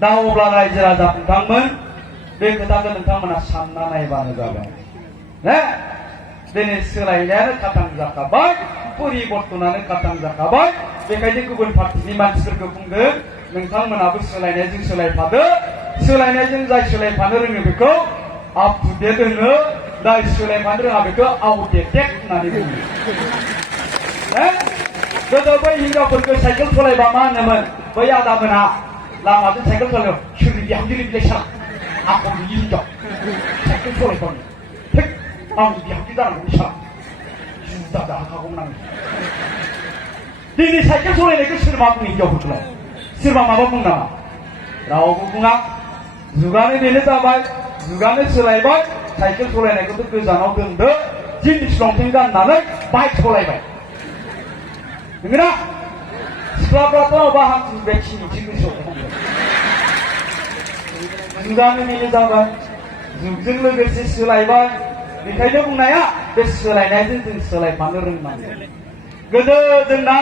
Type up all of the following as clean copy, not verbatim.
दा अब्ला रायजो राजा नोंथांमोन बे खोथाखौ नोंथांमोना सानना नायबानो जाबाय दिनै सोलायनायानो खाथां जाखाबाय परिबर्तनानो खाथां जाखाबाय बेखायनो गुबुन पार्टिनि मानसिफोरखौ बुंदों नोंथांमोनाबो सोलायनायजों सोलायफादो सोलायनायजों जाय सोलायफानो रोङो बेखौ आप टु डेट होनो जाय सोलायफानो रोङा बेखौ आउटडेटेड होननानै बुङो गोदो बै हिनजावफोरखौ साइकेल सलायबा मा होनोमोन बै आदामोना लामाजों साइकेल सलायो सोरनि बिहामजोनि बिलाइसा आंखौ नुयि हिनजाव साइकेल सलायबानो थिग आंनि बिहामजो जानांगौ सा जुदा जाखागौमोन आं दिनै साइकेल सलायनायखौ सोर मा बुङो हिनजावफोरखौलाय सोरबा माबा बुङो नामा रावबो बुङा जुगानो बेनो जाबाय जुगानो सोलायबाय साइकेल सलायनायखौथ' गोजानाव दोनदो जिन्स लंपेन्ट गाननानै बाइक सलायबाय नंगौना सिख्लाफ्राथ' माबा हांखुरबाय खिनिसो गोसोआव जुगानो बेनो जाबाय जुगजों लोगोसे सोलायबाय बेखायनो बुंनाया बे सोलायनायजों जों सोलायफानो रोंनांगोन गोदो जोंना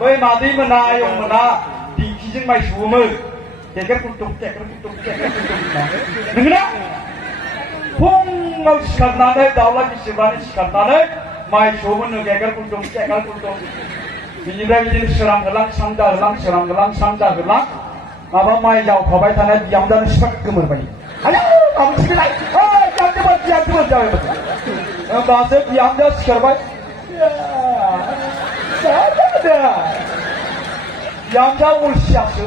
बै मादैमोना आयंमोना दिंखिजों माइ सौवोमोन केकेर कुलटुम नंगौना फुङाव सिखारनानै दाउला गिसिरबानो सिखारनानै माइ सौवोमोन केकेर कुलटुम बिनिफ्राय बिदिनो सोरां होलां सानजा होलां सोरां होलां सानजा होलां माबा माइ जावखाबाय थानाय बिहामजानो सिफाट गोमोरबाय आयौ माबा सिबिलाय बिहामजोमोन जाबाय होमबासो बिहामजोआ सिखारबाय बिहामजोआ अलसियासो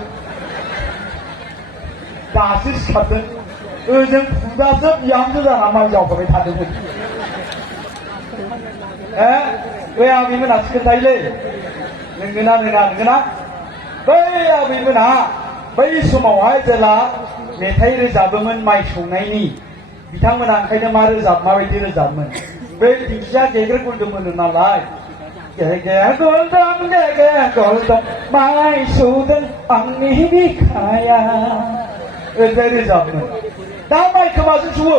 दासो सिखारदों ओजों फुदासो बिहामजो जाना माइ जावखाबाय थादोंमोन बै आबैमोनासो खोन्थायोलै नोंगोना बै आबैमोना बै समावहाय जेला मेथाइ रोजाबोमोन माइ सौनायनि बिथांमोना ओंखायनो माबायदि रोजाबोमोन बै दिंखिया गेजेर गुलदुम होनो नालाय गेजेर गुलदुम माइ सौदों आंनि बिखाया ओरैबाय रोजाबोमोन दा माइखौ माजों सौवो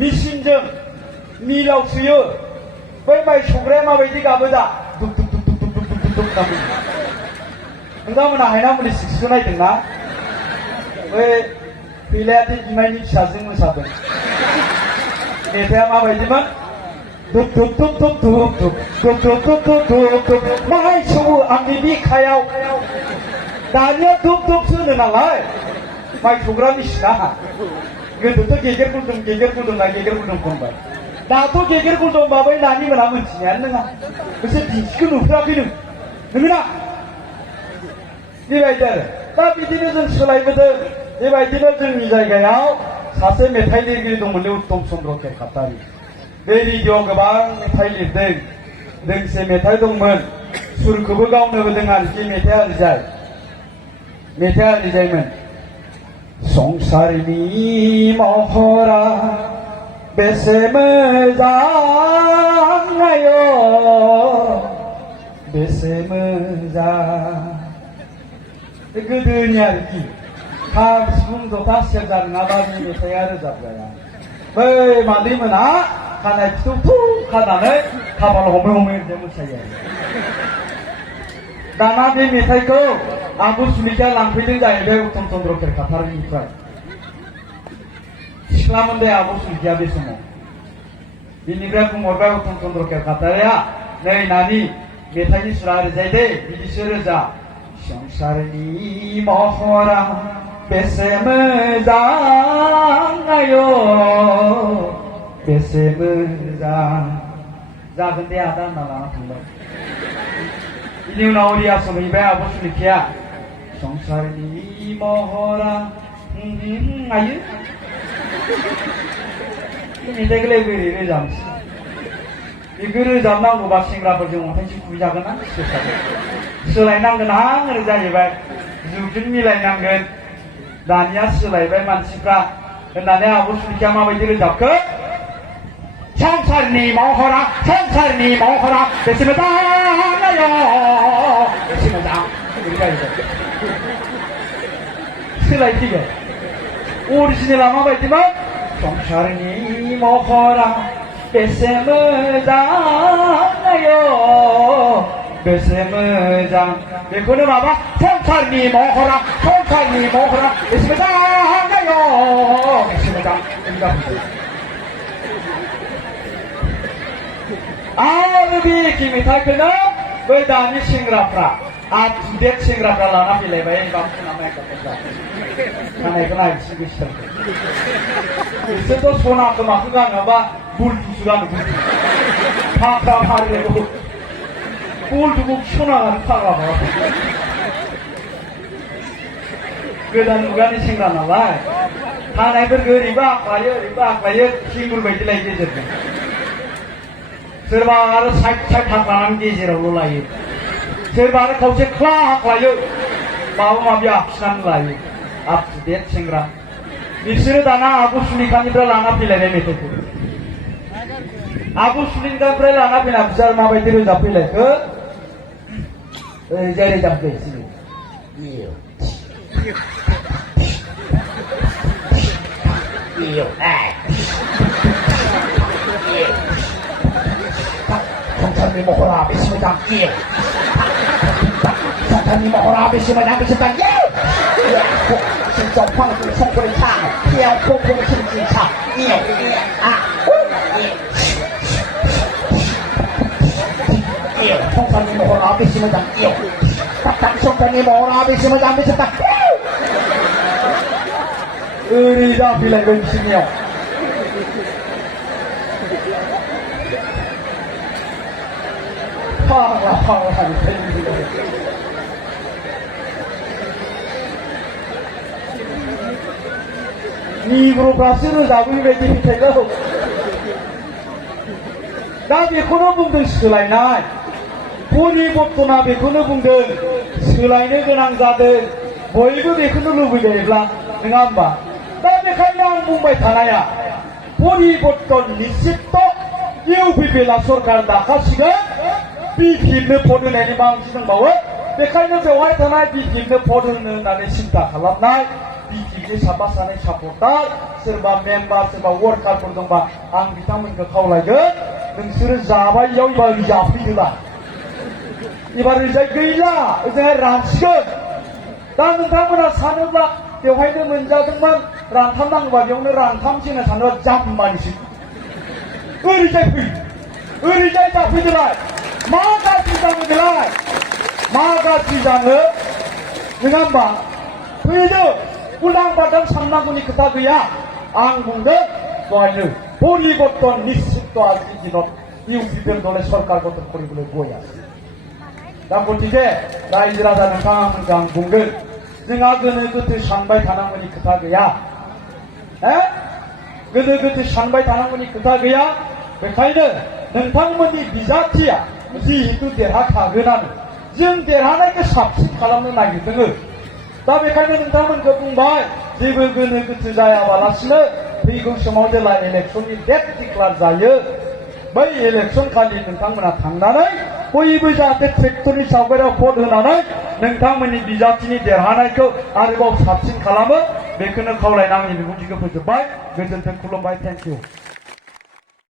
मेचिनजों मिलाव सुयो बै माइ सौग्राया माबायदि गाबो दा दुब दुब दुब दुब दुब दुब दुब दुब गाबो नोंथांमोना हायनामुलि सिक्सखौ नायदोंना बै फैलायादि बिमायनि फिसाजों मोसादों मेथाइआ माबायदिमोन दुब दुब दुब दुब दुब दुब दुब दुब दुब दुब दुब दुब माइ सौवो आंनि बिखायाव दानिया दुब दुबसो होनो नालाय माइ सौग्रा मेचिना गोदोथ' गेजेर गुलदुम खनबाय दाथ' गेजेर गुलदुमबा बै नानि मोना मोनथिनायानो नङा बिसोर दिंखिखौ नुफेराखै नोंगोना बेबायदि आरो दा बिदिनो जों सोलायबोदों बेबायदिनो जोंनि जायगायाव सासे मेथाइ लिरगिरि दंमोनलै उत्तम चन्द्र केरकाटारि बे रेडिअ'आव गोबां मेथाइ लिरदों दोंसे मेथाइ दंमोन सुरखौबो गावनो होदों आरोखि मेथाइआ ओरैजायमोन संसारनि महरा बेसे मोजां आयो बेसे मोजां गोदोनि आरोखि खाम सिफुं जथा सेरजा नङाबा बे मेथाइआ रोजाबजाया बै मादैमोना खानाय फिथौ खानानै खाफाल हमै ओरैनो मोसायो दाना बे मेथाइखौ आब' सुलेखाया लांफैदों जाहैबाय उत्तम चन्द्र केरकाटारिनिफ्राय सिख्लामोन दे आब' सुलेखाया बे समाव बिनिफ्राय बुंहरबाय उत्तम चन्द्र केरकाटारिया नै नानि मेथाइनि सुरा ओरैजाय दे बिदिसो रोजा संसारनि महरा बेसे मोजां आयो बेसे मोजां जागोन दे आदा होनना लाना थांबाय बिनि उनाव रियासन हैबाय आब' सुलेखाया संसारनि महरा आयो मेथाइखौलाय बोरै रोजाबनोसै बेखौ रोजाबनांगौबा सेंग्राफोरजों अन्थाइसो खुबैजागोन ना सोलायनांगोन ओरै जाहैबाय जुगजों मिलायनांगोन दानिया सोलायबाय मानसिफ्रा होननानै आब' सुलेखाया माबायदि रोजाबखो संसारनि महरा बेसे मोजां बेसे मोजां सोलायफैबाय अरिजिनेला माबायदिमोन संसारनि महरा बेसे मोजां बेसे मोजां बेखौनो माबा संसारनि महरा बेसे मोजां नायो बेसे मोजां आरो बे एखे मेथाइखौनो बै दानि सेंग्राफ्रा आप-टु-डेट सेंग्राफ्रा लाना फैलायबाय बांसिन खानायखौ नायनोसै बिसोरथ' सना खोमाखौ गानोबा बुलटुसो गानो फाग्ला फाग्लिखौ बुलटुखौ सना गानो फाग्ला माबा गोदान मुगानि सेंग्रा नालाय खानायफोरखौ ओरैबो आख्लायो सिंगुर बायदि लायो गेजेरजों सोरबा आरो साइड हाख्लानानै गेजेरावल' लायो सोरबा आरो खावसे ख्ला हाख्लायो माबा माबि आखिनानै लायो आप-टु-डेट सेंग्रा बिसोरो दाना आबु सुलेखानिफ्राय लाना फैलायनाय मेथाइखौ आबु सुलेखानिफ्राय लाना फैना बिसोर माबायदि रोजाब फैलायखो ओरैजाय रोजाबदो संसारनि महरा बेसे मोजां संसारनि महरा बेसे मोजां संफांजों संख्रि सा खौखौ सोमजि सा संसारनि महरा बेसे मोजां संसारनि महरा बेसे मोजां ओरै जाफैलायबाय बिसोरनियाव फाग्ला निग्र'फ्रासो रोजाबो बेबायदि मेथाइखौ दा बेखौनो बुंदों सोलायनाय परिबर्तना बेखौनो बुंदों सोलायनो गोनां जादों बयबो बेखौनो लुबैबायब्ला नङा होमबा दा बेखायनो आं बुंबाय थानाया परिबर्तन निश्चित इउपिपिएलआ सरकार दाखासिगोन बिपिएफनो भट होनायनि बांसिन दंबावो बेखायनो बेवहाय थानाय बिपिएफनो भट होनो होननानै सिन्था खालामनाय बिपिएफनि साफा सानै सापर्टार सोरबा मेम्बार सोरबा वार्कारफोर दंबा आं बिथांमोनखौ खावलायगोन नोंसोरो जाबाययाव एबार जाफैदोला एबार ओरैजाय गैला ओजोंहाय रानसिगोन दा नोंथांमोना सानोब्ला बेवहायनो मोनजादोंमोन रानथामनांगौबा बेयावनो रानथामसै होनना सानोबा जाम्बानिसै ओरैजाय जाफैदोलाय मा गाज्रि जानो बेलाय मा गाज्रि जानो नङा होमबा फैदो उदां बादां साननांगौनि खोथा गैया आं बुंदों दहायनो परिबर्तन निश्चित आजिर दिनाव इउपिपिएल दले सरकार गठन কৰিবলৈ गय আছে दा गतिके रायजो राजा नोंथांमोनखौ आं बुंगोन जोंहा गोनो गोथो सानबाय थानांगौनि खोथा गैया गोनो गोथो सानबाय थानांगौनि खोथा गैया बेखायनो नोंथांमोननि बिजाथिया जिहेतु देरहाखागोनानो जों देरहानायखौ साबसिन खालामनो नागिरदों दा बेखायनो नोंथांमोनखौ बुंबाय जेबो गोनो गोथो जायाबालासिनो फैगौ समाव जेला इलेक्सननि डेट डिक्लेयार जायो बै इलेक्सन खालि नोंथांमोना थांनानै बयबो जाहाथे ट्रेक्टरनि सावगारियाव भट होनानै नोंथांमोननि बिजाथिनि देरहानायखौ आरोबाव साबसिन खालामो बेखौनो खावलायना आंनि बिबुंथिखौ फोजोबबाय गोजोन्थों खुलुमबाय थेंक इउ